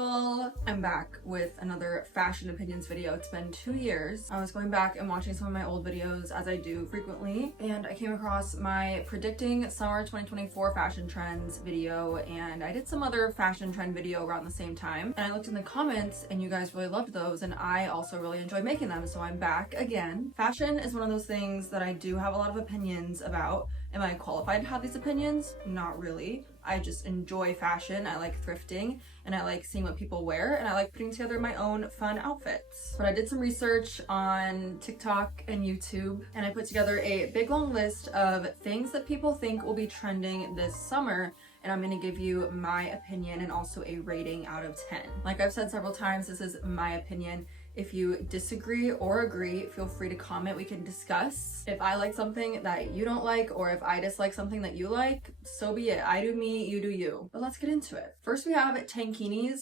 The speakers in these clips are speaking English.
beautiful. I'm back with another fashion opinions video. It's been 2 years. I was going back and watching some of my old videos, as I do frequently, and I came across my predicting summer 2024 fashion trends video, and I did some other fashion trend video around the same time, and I looked in the comments and you guys really loved those, and I also really enjoy making them, so I'm back again. Fashion is one of those things that I do have a lot of opinions about. Am I qualified to have these opinions? Not really. I just enjoy fashion, I like thrifting, and I like seeing what people wear, and I like putting together my own fun outfits. But I did some research on TikTok and YouTube, and I put together a big long list of things that people think will be trending this summer, and I'm gonna give you my opinion and also a rating out of 10. Like I've said several times, this is my opinion. If you disagree or agree, feel free to comment, we can discuss. If I like something that you don't like, or if I dislike something that you like, so be it. I do me, you do you. But let's get into it. First we have tankinis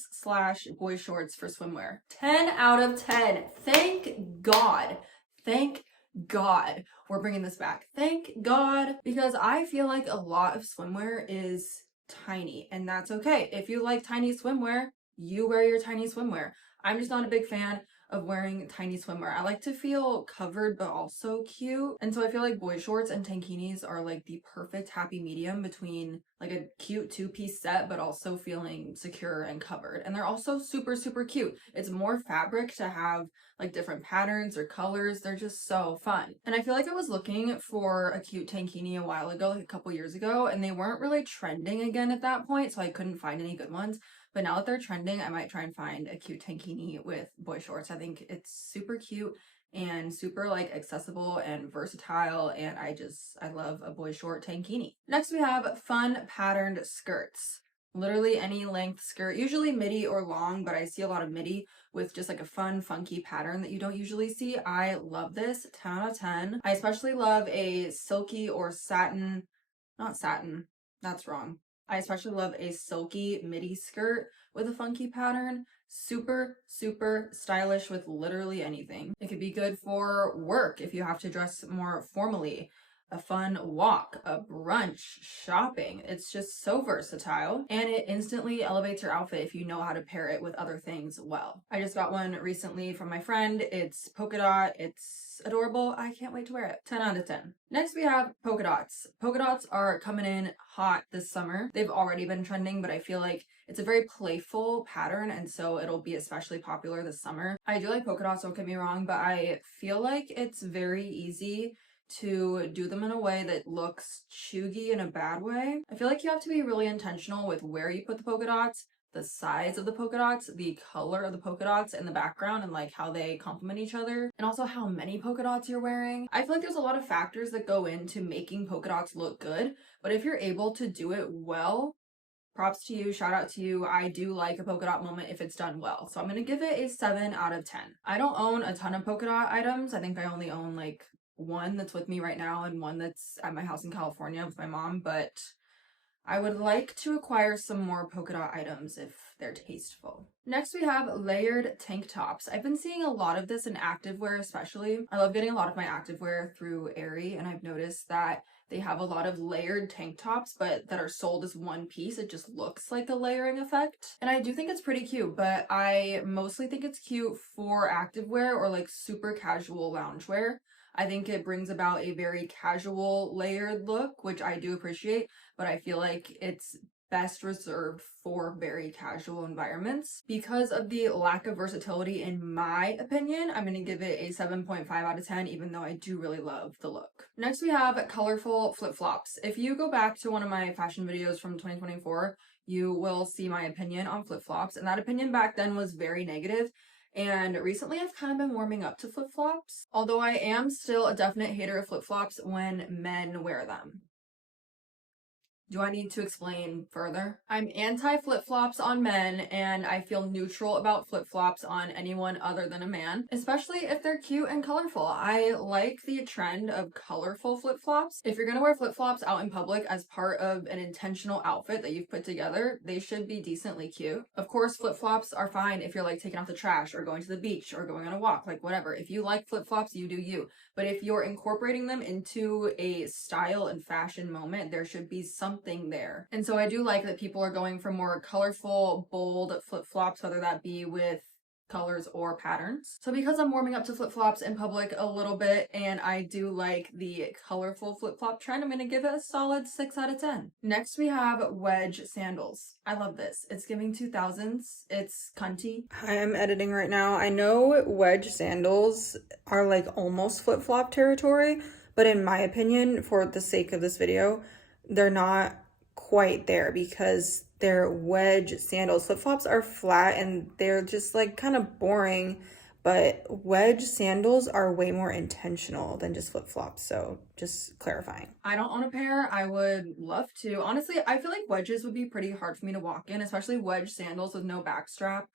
/ boy shorts for swimwear. 10 out of 10. Thank God. Thank God we're bringing this back. Thank God, because I feel like a lot of swimwear is tiny, and that's okay. If you like tiny swimwear, you wear your tiny swimwear. I'm just not a big fan of wearing tiny swimwear. I like to feel covered but also cute, and so I feel like boy shorts and tankinis are like the perfect happy medium between like a cute two-piece set but also feeling secure and covered. And they're also super cute. It's more fabric to have like different patterns or colors. They're just so fun. And I feel like I was looking for a cute tankini a while ago, like a couple years ago, and they weren't really trending again at that point, so I couldn't find any good ones. But now that they're trending, I might try and find a cute tankini with boy shorts. I think it's super cute and super like accessible and versatile, and I love a boy short tankini. Next we have fun patterned skirts. Literally any length skirt, usually midi or long, but I see a lot of midi with just like a fun funky pattern that you don't usually see. I love this. 10 out of 10. I especially love a silky or satin, not satin, that's wrong. I especially love a silky midi skirt with a funky pattern. Super stylish with literally anything. It could be good for work if you have to dress more formally, a fun walk, a brunch, shopping. It's just so versatile, and it instantly elevates your outfit if you know how to pair it with other things well. I just got one recently from my friend. It's polka dot. It's adorable. I can't wait to wear it. 10 out of 10. Next we have polka dots. Polka dots are coming in hot this summer. They've already been trending, but I feel like it's a very playful pattern, and so it'll be especially popular this summer. I do like polka dots, don't get me wrong, but I feel like it's very easy to do them in a way that looks chuggy in a bad way. I feel like you have to be really intentional with where you put the polka dots, the size of the polka dots, the color of the polka dots in the background, and like how they complement each other, and also how many polka dots you're wearing. I feel like there's a lot of factors that go into making polka dots look good, but if you're able to do it well, props to you, shout out to you. I do like a polka dot moment if it's done well. So I'm gonna give it a 7 out of 10. I don't own a ton of polka dot items. I think I only own like one that's with me right now and one that's at my house in California with my mom, but I would like to acquire some more polka dot items if they're tasteful. Next we have layered tank tops. I've been seeing a lot of this in activewear especially. I love getting a lot of my activewear through Aerie, and I've noticed that they have a lot of layered tank tops, but that are sold as one piece. It just looks like a layering effect. And I do think it's pretty cute, but I mostly think it's cute for activewear or like super casual loungewear. I think it brings about a very casual layered look, which I do appreciate, but I feel like it's best reserved for very casual environments. Because of the lack of versatility, in my opinion, I'm gonna give it a 7.5 out of 10, even though I do really love the look. Next we have colorful flip-flops. If you go back to one of my fashion videos from 2024, you will see my opinion on flip-flops, and that opinion back then was very negative. And recently I've kind of been warming up to flip-flops, although I am still a definite hater of flip-flops when men wear them. Do I need to explain further? I'm anti flip-flops on men, and I feel neutral about flip-flops on anyone other than a man, especially if they're cute and colorful. I like the trend of colorful flip-flops. If you're gonna wear flip-flops out in public as part of an intentional outfit that you've put together, they should be decently cute. Of course, flip-flops are fine if you're like taking out the trash or going to the beach or going on a walk, like whatever. If you like flip-flops, you do you. But if you're incorporating them into a style and fashion moment, there should be something something there. And so I do like that people are going for more colorful, bold flip-flops, whether that be with colors or patterns. So because I'm warming up to flip-flops in public a little bit and I do like the colorful flip-flop trend, I'm gonna give it a solid 6 out of 10. Next we have wedge sandals. I love this. It's giving 2000s. It's cunty. I am editing right now. I know wedge sandals are like almost flip-flop territory, but in my opinion, for the sake of this video, they're not quite there because they're wedge sandals. Flip-flops are flat and they're just like kind of boring, but wedge sandals are way more intentional than just flip-flops. So just clarifying. I don't own a pair. I would love to. Honestly, I feel like wedges would be pretty hard for me to walk in, especially wedge sandals with no back strap.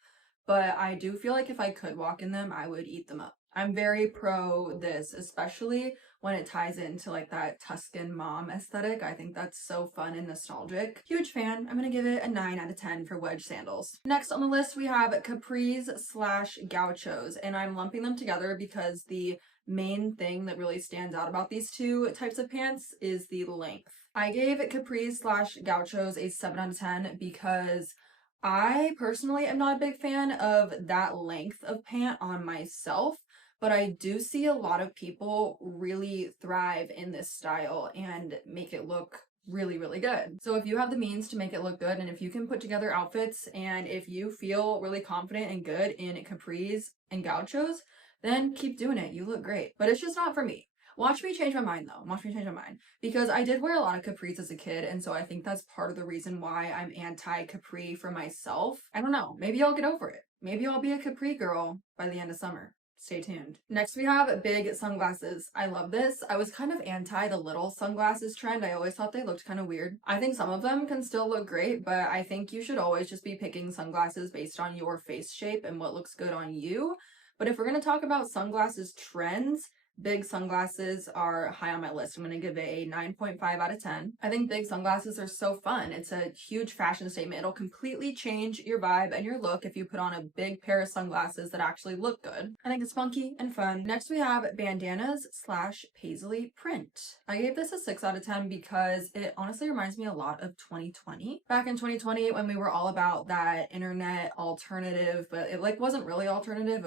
But I do feel like if I could walk in them, I would eat them up. I'm very pro this, especially when it ties into like that Tuscan mom aesthetic. I think that's so fun and nostalgic. Huge fan. I'm gonna give it a 9 out of 10 for wedge sandals. Next on the list, we have capris slash gauchos, and I'm lumping them together because the main thing that really stands out about these two types of pants is the length. I gave capris slash gauchos a 7 out of 10 because I personally am not a big fan of that length of pant on myself, but I do see a lot of people really thrive in this style and make it look really, really good. So if you have the means to make it look good, and if you can put together outfits, and if you feel really confident and good in capris and gauchos, then keep doing it. You look great. But it's just not for me. Watch me change my mind though. Watch me change my mind. Because I did wear a lot of capris as a kid, and so I think that's part of the reason why I'm anti-capri for myself. I don't know. Maybe I'll get over it. Maybe I'll be a capri girl by the end of summer. Stay tuned. Next we have big sunglasses. I love this. I was kind of anti the little sunglasses trend. I always thought they looked kind of weird. I think some of them can still look great, but I think you should always just be picking sunglasses based on your face shape and what looks good on you. But if we're going to talk about sunglasses trends, big sunglasses are high on my list. I'm going to give it a 9.5 out of 10. I think big sunglasses are so fun. It's a huge fashion statement. It'll completely change your vibe and your look if you put on a big pair of sunglasses that actually look good. I think it's funky and fun. Next we have bandanas slash paisley print. I gave this a 6 out of 10 because it honestly reminds me a lot of 2020. Back in 2020 when we were all about that internet alternative, but it like wasn't really alternative.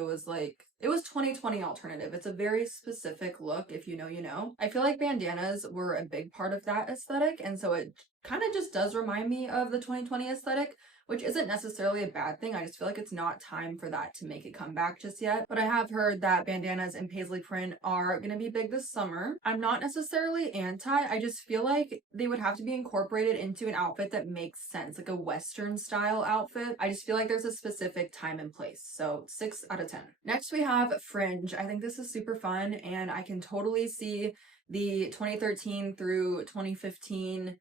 It was 2020 alternative. It's a very specific look. If you know, you know. I feel like bandanas were a big part of that aesthetic, and so it kind of just does remind me of the 2020 aesthetic, which isn't necessarily a bad thing. I just feel like it's not time for that to make a comeback just yet. But I have heard that bandanas and paisley print are going to be big this summer. I'm not necessarily anti. I just feel like they would have to be incorporated into an outfit that makes sense, like a Western style outfit. I just feel like there's a specific time and place. So 6 out of 10. Next we have fringe. I think this is super fun, and I can totally see the 2013 through 2015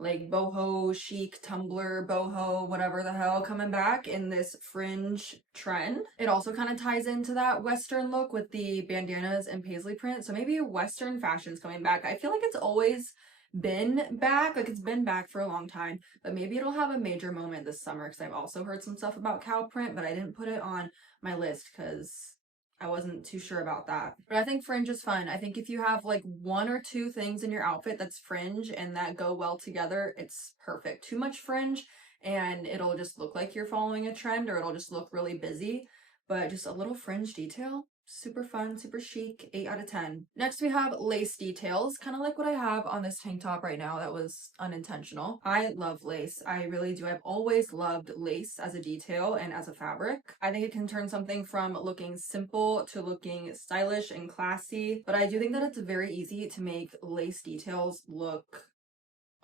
like boho chic, Tumblr, boho, whatever the hell, coming back in this fringe trend. It also kind of ties into that Western look with the bandanas and paisley print. So maybe Western fashion's coming back. I feel like it's always been back, like it's been back for a long time, but maybe it'll have a major moment this summer because I've also heard some stuff about cow print, but I didn't put it on my list because I wasn't too sure about that. But I think fringe is fun. I think if you have like 1 or 2 things in your outfit that's fringe and that go well together, it's perfect. Too much fringe and it'll just look like you're following a trend, or it'll just look really busy. But just a little fringe detail, super fun, super chic, 8 out of 10. Next we have lace details, kind of like what I have on this tank top right now. That was unintentional. I love lace. I really do. I've always loved lace as a detail and as a fabric. I think it can turn something from looking simple to looking stylish and classy, but I do think that it's very easy to make lace details look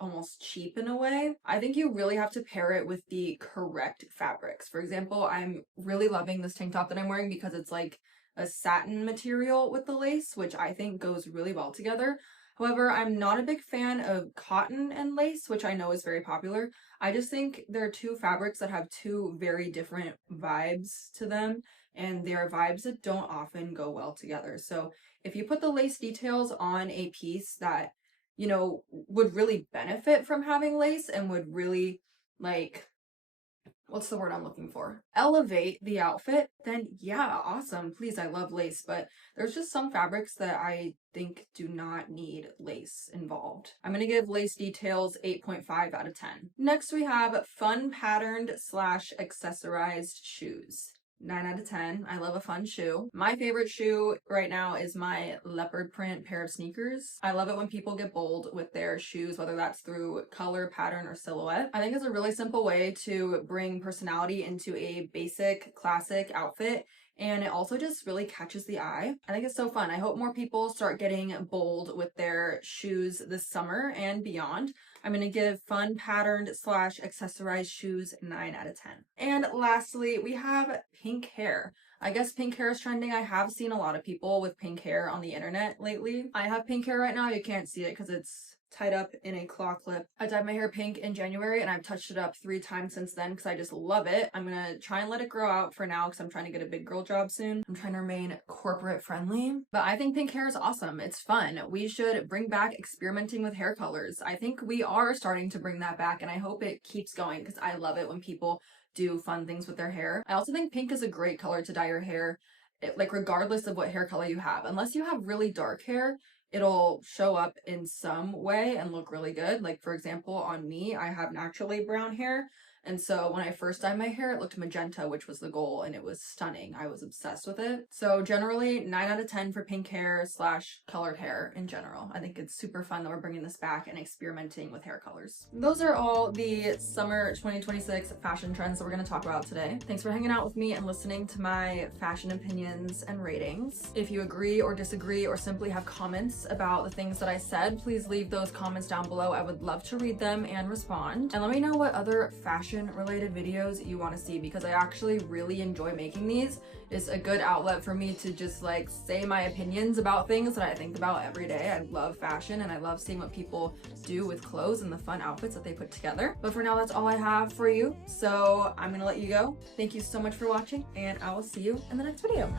almost cheap in a way. I think you really have to pair it with the correct fabrics. For example, I'm really loving this tank top that I'm wearing because it's like a satin material with the lace, which I think goes really well together. However, I'm not a big fan of cotton and lace, which I know is very popular. I just think there are 2 fabrics that have 2 very different vibes to them, and they are vibes that don't often go well together. So if you put the lace details on a piece that, you know, would really benefit from having lace and would really like what's the word I'm looking for? Elevate the outfit, then yeah, awesome. Please, I love lace, but there's just some fabrics that I think do not need lace involved. I'm gonna give lace details 8.5 out of 10. Next, we have fun patterned slash accessorized shoes. 9 out of 10. I love a fun shoe. My favorite shoe right now is my leopard print pair of sneakers. I love it when people get bold with their shoes, whether that's through color, pattern, or silhouette. I think it's a really simple way to bring personality into a basic, classic outfit. And it also just really catches the eye. I think it's so fun. I hope more people start getting bold with their shoes this summer and beyond. I'm going to give fun patterned slash accessorized shoes 9 out of 10. And lastly, we have pink hair. I guess pink hair is trending. I have seen a lot of people with pink hair on the internet lately. I have pink hair right now. You can't see it because it's tied up in a claw clip. I dyed my hair pink in January and I've touched it up 3 times since then because I just love it. I'm gonna try and let it grow out for now because I'm trying to get a big girl job soon. I'm trying to remain corporate friendly, but I think pink hair is awesome. It's fun. We should bring back experimenting with hair colors. I think we are starting to bring that back and I hope it keeps going because I love it when people do fun things with their hair. I also think pink is a great color to dye your hair, like regardless of what hair color you have. Unless you have really dark hair, it'll show up in some way and look really good. Like for example, on me, I have naturally brown hair. And so when I first dyed my hair, it looked magenta, which was the goal, and it was stunning. I was obsessed with it. So generally 9 out of 10 for pink hair slash colored hair in general. I think it's super fun that we're bringing this back and experimenting with hair colors. Those are all the summer 2026 fashion trends that we're gonna talk about today. Thanks for hanging out with me and listening to my fashion opinions and ratings. If you agree or disagree or simply have comments about the things that I said, please leave those comments down below. I would love to read them and respond. And let me know what other fashion related videos you want to see because I actually really enjoy making these. It's a good outlet for me to just like say my opinions about things that I think about every day. I love fashion and I love seeing what people do with clothes and the fun outfits that they put together. But for now, that's all I have for you. So I'm gonna let you go. Thank you so much for watching and I will see you in the next video.